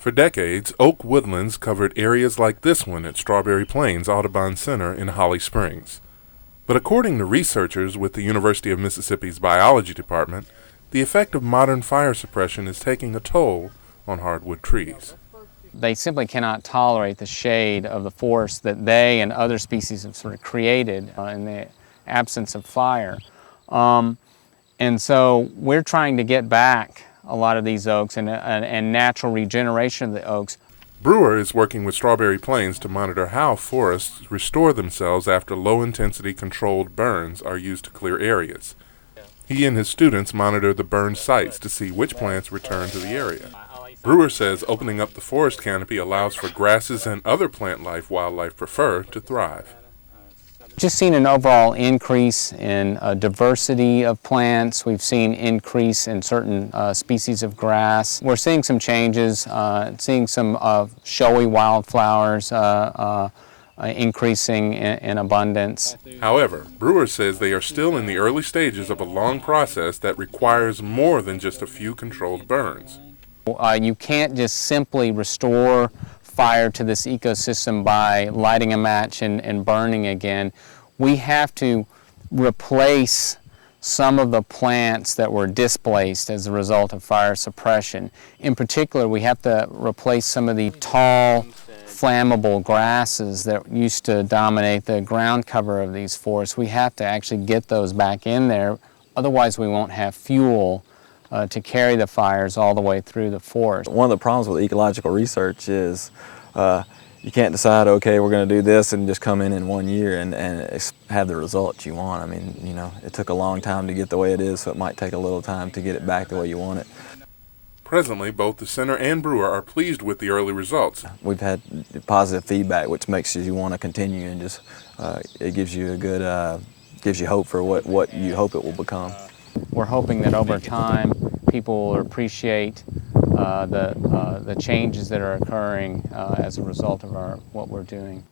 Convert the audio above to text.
For decades, oak woodlands covered areas like this one at Strawberry Plains Audubon Center in Holly Springs. But according to researchers with the University of Mississippi's Biology Department, the effect of modern fire suppression is taking a toll on hardwood trees. They simply cannot tolerate the shade of the forest that they and other species have sort of created in the absence of fire. And so we're trying to get back a lot of these oaks and natural regeneration of the oaks. Brewer is working with Strawberry Plains to monitor how forests restore themselves after low-intensity controlled burns are used to clear areas. He and his students monitor the burned sites to see which plants return to the area. Brewer says opening up the forest canopy allows for grasses and other plant life wildlife prefer to thrive. Just seen an overall increase in diversity of plants. We've seen increase in certain species of grass. We're seeing some changes, seeing some showy wildflowers increasing in abundance. However, Brewer says they are still in the early stages of a long process that requires more than just a few controlled burns. You can't just simply restore fire to this ecosystem by lighting a match and burning again. We have to replace some of the plants that were displaced as a result of fire suppression. In particular, we have to replace some of the tall, flammable grasses that used to dominate the ground cover of these forests. We have to actually get those back in there, otherwise we won't have fuel to carry the fires all the way through the forest. One of the problems with ecological research is you can't decide, okay, we're going to do this and just come in 1 year and have the results you want. I mean, you know, it took a long time to get the way it is, so it might take a little time to get it back the way you want it. Presently, both the center and Brewer are pleased with the early results. We've had positive feedback, which makes you want to continue, and just it gives you a good, gives you hope for what you hope it will become. We're hoping that over time people will appreciate the changes that are occurring as a result of what we're doing.